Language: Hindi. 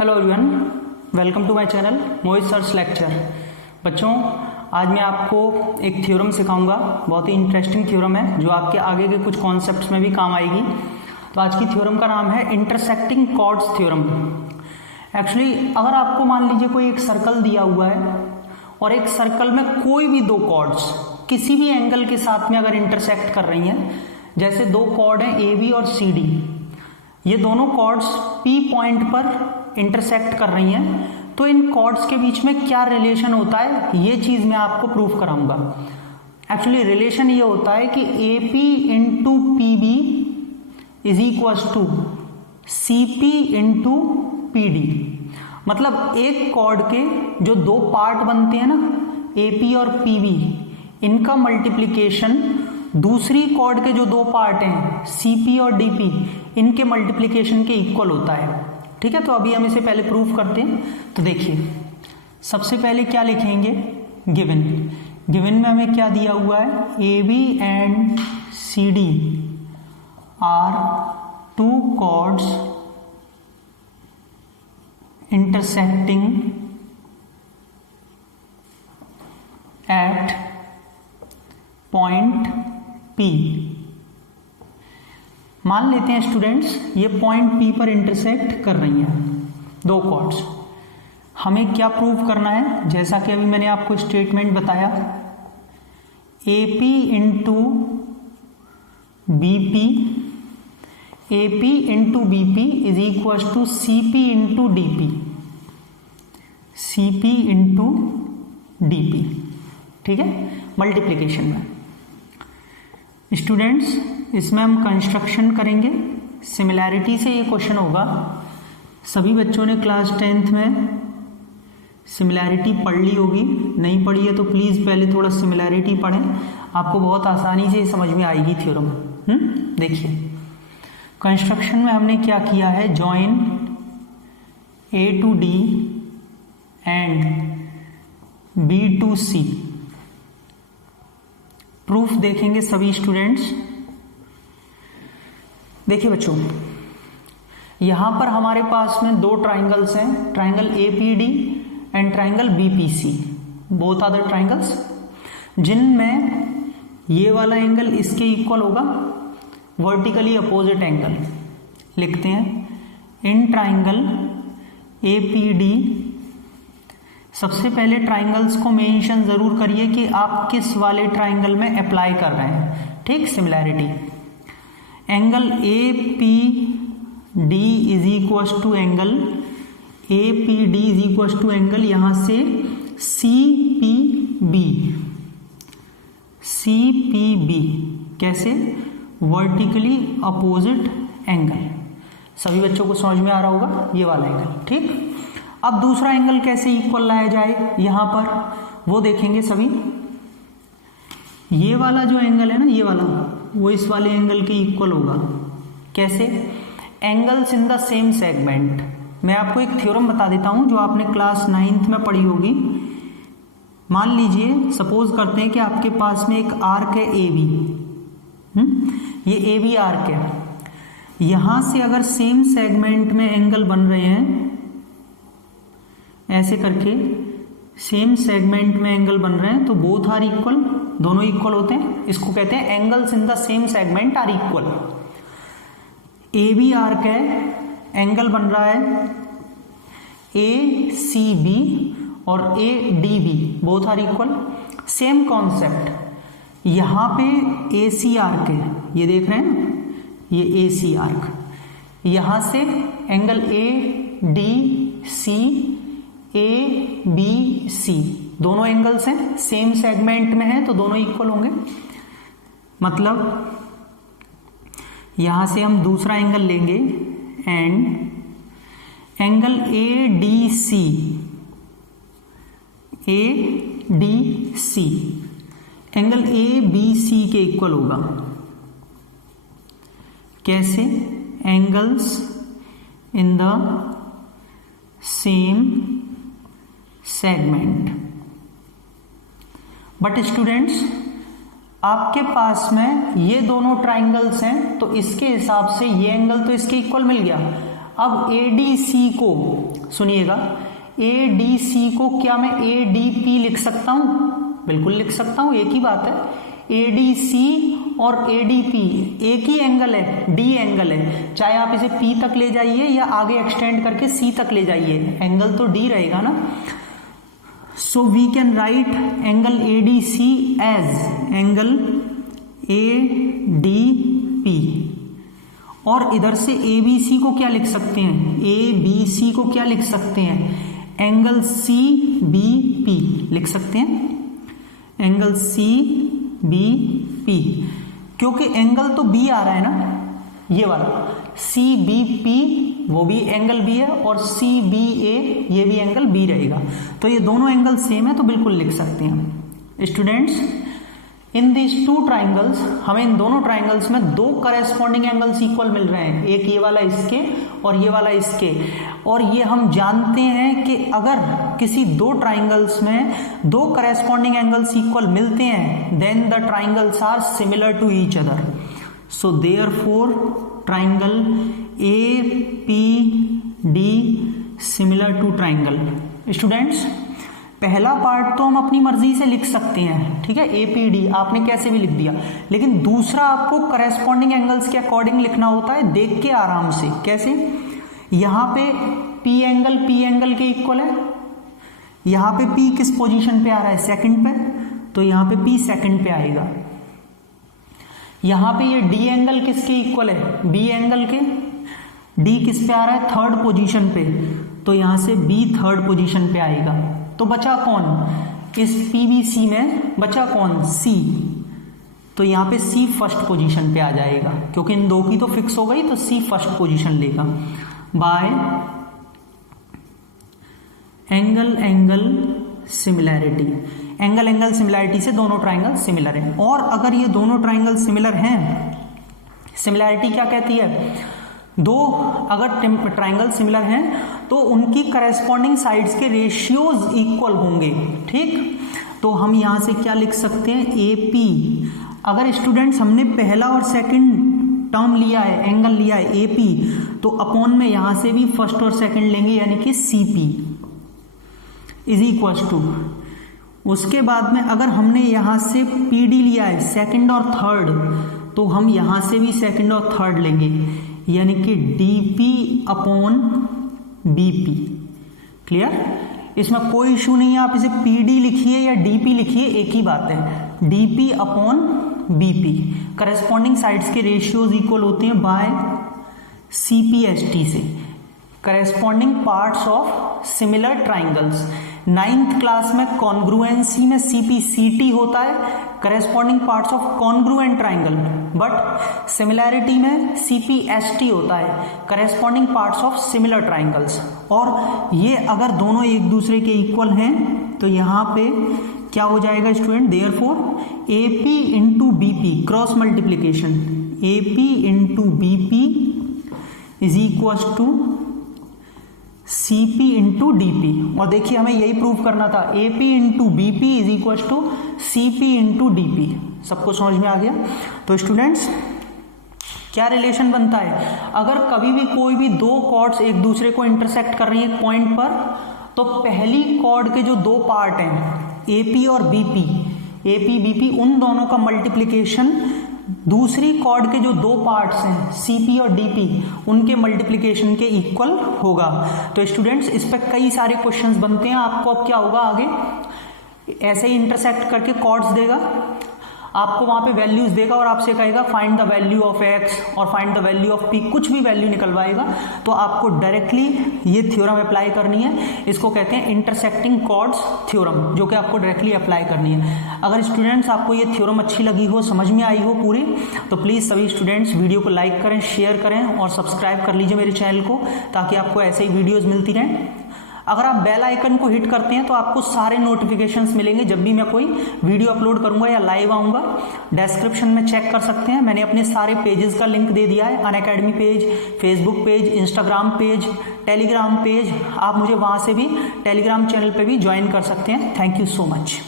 Hello everyone, welcome to my channel Mohit sir's lecture. बच्चों, आज मैं आपको एक थ्योरम सिखाऊंगा। बहुत ही इंटरेस्टिंग थ्योरम है जो आपके आगे के कुछ कॉन्सेप्ट्स में भी काम आएगी। तो आज की थ्योरम का नाम है इंटरसेक्टिंग कॉर्ड्स थ्योरम। एक्चुअली अगर आपको मान लीजिए कोई एक सर्कल दिया हुआ है और एक सर्कल में कोई भी दो कॉर्ड्स किसी भी एंगल के साथ में अगर इंटरसेक्ट कर रही हैं, जैसे दो कॉर्ड हैं ए बी और सी डी, ये दोनों कॉर्ड्स पी पॉइंट पर इंटरसेक्ट कर रही हैं, तो इन कॉर्ड्स के बीच में क्या रिलेशन होता है ये चीज मैं आपको प्रूव कराऊंगा। एक्चुअली रिलेशन ये होता है कि A P into P B is equal to C P into P D. मतलब एक कॉर्ड के जो दो पार्ट बनते हैं ना, ए पी और पी बी, इनका मल्टीप्लीकेशन दूसरी कॉर्ड के जो दो पार्ट हैं सी पी और डी पी, इनके मल्टीप्लीकेशन के इक्वल होता है। ठीक है, तो अभी हम इसे पहले प्रूफ करते हैं। तो देखिए, सबसे पहले क्या लिखेंगे, गिवन। गिवन में हमें क्या दिया हुआ है, A B and C D are two chords intersecting at point P. मान लेते हैं स्टूडेंट्स, ये पॉइंट पी पर इंटरसेक्ट कर रही हैं दो कॉर्ड्स। हमें क्या प्रूव करना है, जैसा कि अभी मैंने आपको स्टेटमेंट बताया, A P into B P, A P into B P is equal to C P into D P, C P into D P. ठीक है, मल्टीप्लीकेशन में। स्टूडेंट्स, इसमें हम कंस्ट्रक्शन करेंगे। सिमिलैरिटी से ये क्वेश्चन होगा। सभी बच्चों ने क्लास 10th में सिमिलैरिटी पढ़ ली होगी, नहीं पढ़ी है तो प्लीज़ पहले थोड़ा सिमिलैरिटी पढ़ें, आपको बहुत आसानी से समझ में आएगी थ्योरम। देखिए, कंस्ट्रक्शन में हमने क्या किया है, join A to D and B to C. Proof देखेंगे सभी स्टूडेंट्स। देखिए बच्चों, यहां पर हमारे पास में दो ट्राइंगल्स हैं, triangle A P D and triangle B P C, both are the triangles, जिनमें ये वाला एंगल इसके इक्वल होगा, वर्टिकली अपोजिट एंगल। लिखते हैं in triangle A P D. सबसे पहले ट्राइंगल्स को मेंशन जरूर करिए कि आप किस वाले ट्राइंगल में अप्लाई कर रहे हैं। ठीक, similarity. Angle A P D is equal to angle A P D is equal to angle यहां से C P B, C P B कैसे, वर्टिकली अपोजिट एंगल। सभी बच्चों को समझ में आ रहा होगा ये वाला एंगल। ठीक, अब दूसरा एंगल कैसे इक्वल लाया जाए यहां पर, वो देखेंगे सभी। ये वाला जो एंगल है ना, ये वाला, वो इस वाले एंगल के इक्वल होगा। कैसे, angles in the same segment. मैं आपको एक थ्योरम बता देता हूं जो आपने क्लास 9th में पढ़ी होगी। मान लीजिए, सपोज करते हैं कि आपके पास में एक आर्क है ए बी, ये ए बी आर्क है। यहां से अगर सेम सेगमेंट में एंगल बन रहे हैं, ऐसे करके सेम सेगमेंट में एंगल बन रहे हैं, तो बोथ आर इक्वल, दोनों इक्वल होते हैं। इसको कहते हैं angles in the same segment are equal. A B arc है, एंगल बन रहा है ए सी बी और A D B, both are equal. Same concept, यहां पे ए सी आर्क है, ये देख रहे हैं, ये ए सी आर्क। यहां से angle A D C, A B C, दोनों एंगल्स हैं, सेम सेगमेंट में हैं, तो दोनों इक्वल होंगे। मतलब यहां से हम दूसरा एंगल लेंगे and angle A D C, A D C angle A B C के इक्वल होगा। कैसे, angles in the same segment. But students, आपके पास में ये दोनों ट्राइंगल्स हैं, तो इसके हिसाब से ये एंगल तो इसके इक्वल मिल गया। अब ADC को सुनिएगा, ADC को क्या मैं ADP लिख सकता हूं? बिल्कुल लिख सकता हूं, एक ही बात है। ADC और ADP एक ही एंगल है, D एंगल है, चाहे आप इसे P तक ले जाइए या आगे एक्सटेंड करके C तक ले जाइए, एंगल तो D रहेगा ना। So we can write angle ADC as angle ADP, और इधर से ABC को क्या लिख सकते हैं? ABC को क्या लिख सकते हैं? एंगल CBP लिख सकते हैं, एंगल CBP, क्योंकि एंगल तो B आ रहा है ना, ये वाला CBP वो भी एंगल B है, और CBA ये भी एंगल B रहेगा, तो ये दोनों एंगल सेम है, तो बिल्कुल लिख सकते हैं। Students, in this two triangles, हमें इन दोनों ट्राइंगल्स में दो करेस्पॉन्डिंग एंगल्स इक्वल मिल रहे हैं, एक ये वाला इसके और ये वाला इसके, और ये हम जानते हैं कि अगर किसी दो ट्राइंगल्स में दो करेस्पॉन्डिंग एंगल्स इक्वल मिलते हैं, then the triangles are similar to each other. So therefore triangle APD similar to triangle. Students, पहला पार्ट तो हम अपनी मर्जी से लिख सकते हैं, ठीक है, APD आपने कैसे भी लिख दिया, लेकिन दूसरा आपको करेस्पॉन्डिंग एंगल्स के अकॉर्डिंग लिखना होता है, देख के आराम से। कैसे? यहां पे P एंगल के इक्वल है, यहां पे P किस पोजीशन पे आ रहा है? सेकंड पे, तो यहां पे P सेकंड पे आएगा। यहां पे ये D एंगल किसके इक्वल है? B एंगल के। D किस पे आ रहा है? थर्ड पोजीशन पे, तो यहां से B थर्ड पोजीशन पे आएगा। तो बचा कौन? इस PBC में बचा कौन? C, तो यहां पे C फर्स्ट पोजीशन पे आ जाएगा, क्योंकि इन दो की तो फिक्स हो गई, तो C फर्स्ट पोजीशन लेगा। Bye angle similarity, angle similarity से दोनों ट्राइंगल सिमिलर हैं। और अगर ये दोनों ट्राइंगल सिमिलर हैं, सिमिलैरिटी क्या कहती है? दो अगर ट्राइंगल सिमिलर हैं तो उनकी करेस्पॉन्डिंग साइड्स के रेशियोज इक्वल होंगे, ठीक। तो हम यहां से क्या लिख सकते हैं? AP। अगर स्टूडेंट्स हमने पहला और सेकंड टर्म लिया है, एंगल लिया है AP, तो अपॉन में यहां से भी फर्स्ट और सेकंड लेंगे, यानी कि CP इज इक्वल टू, उसके बाद में अगर हमने यहां से PD लिया है सेकंड और थर्ड, तो हम यहां से भी सेकंड और थर्ड लेंगे, यानी कि DP अपॉन BP। क्लियर? इसमें कोई इशू नहीं है, आप इसे PD लिखिए या DP लिखिए, एक ही बात है, DP upon BP। Corresponding sides के रेशियोज इक्वल होते हैं बाय CPST से, corresponding parts of similar triangles. 9th class में कॉन्ग्रुएंसी में CPCT होता है, corresponding parts of congruent triangle, but similarity में CPST होता है, corresponding parts of similar triangles. और ये अगर दोनों एक दूसरे के इक्वल हैं तो यहां पे क्या हो जाएगा student? Therefore AP into BP cross multiplication, AP into BP is equal to CP into DP। और देखिए हमें यही प्रूव करना था, AP into BP is equal to CP into DP। सबको समझ में आ गया? तो स्टूडेंट्स, क्या रिलेशन बनता है? अगर कभी भी कोई भी दो कॉर्ड्स एक दूसरे को इंटरसेक्ट कर रही है पॉइंट पर, तो पहली कॉर्ड के जो दो पार्ट हैं AP और BP, AP BP, उन दोनों का मल्टीप्लीकेशन दूसरी कॉर्ड के जो दो पार्ट्स हैं CP और DP, उनके मल्टीप्लीकेशन के इक्वल होगा। तो स्टूडेंट्स, इस पर कई सारे क्वेश्चंस बनते हैं। आपको अब क्या होगा, आगे ऐसे ही इंटरसेक्ट करके कॉर्ड्स देगा, आपको वहां पे वैल्यूज देगा और आपसे कहेगा find the value of x और find the value of p, कुछ भी वैल्यू निकलवाएगा, तो आपको डायरेक्टली ये थ्योरम अप्लाई करनी है। इसको कहते हैं इंटरसेक्टिंग कॉर्ड्स थ्योरम, जो कि आपको डायरेक्टली अप्लाई करनी है। अगर स्टूडेंट्स आपको ये थ्योरम अच्छी लगी हो, समझ में आई हो पूरी, तो प्लीज सभी स्टूडेंट्स वीडियो को लाइक करें, शेयर करें और सब्सक्राइब कर लीजिए मेरे चैनल को, ताकि आपको ऐसे ही वीडियोज मिलती रहें। अगर आप बेल आइकन को हिट करते हैं तो आपको सारे नोटिफिकेशंस मिलेंगे जब भी मैं कोई वीडियो अपलोड करूंगा या लाइव आऊंगा। डिस्क्रिप्शन में चेक कर सकते हैं, मैंने अपने सारे पेजेस का लिंक दे दिया है, Unacademy page, Facebook page, Instagram page, Telegram page. आप मुझे वहां से भी टेलीग्राम चैनल पे भी ज्वाइन कर सकते हैं। Thank you so much.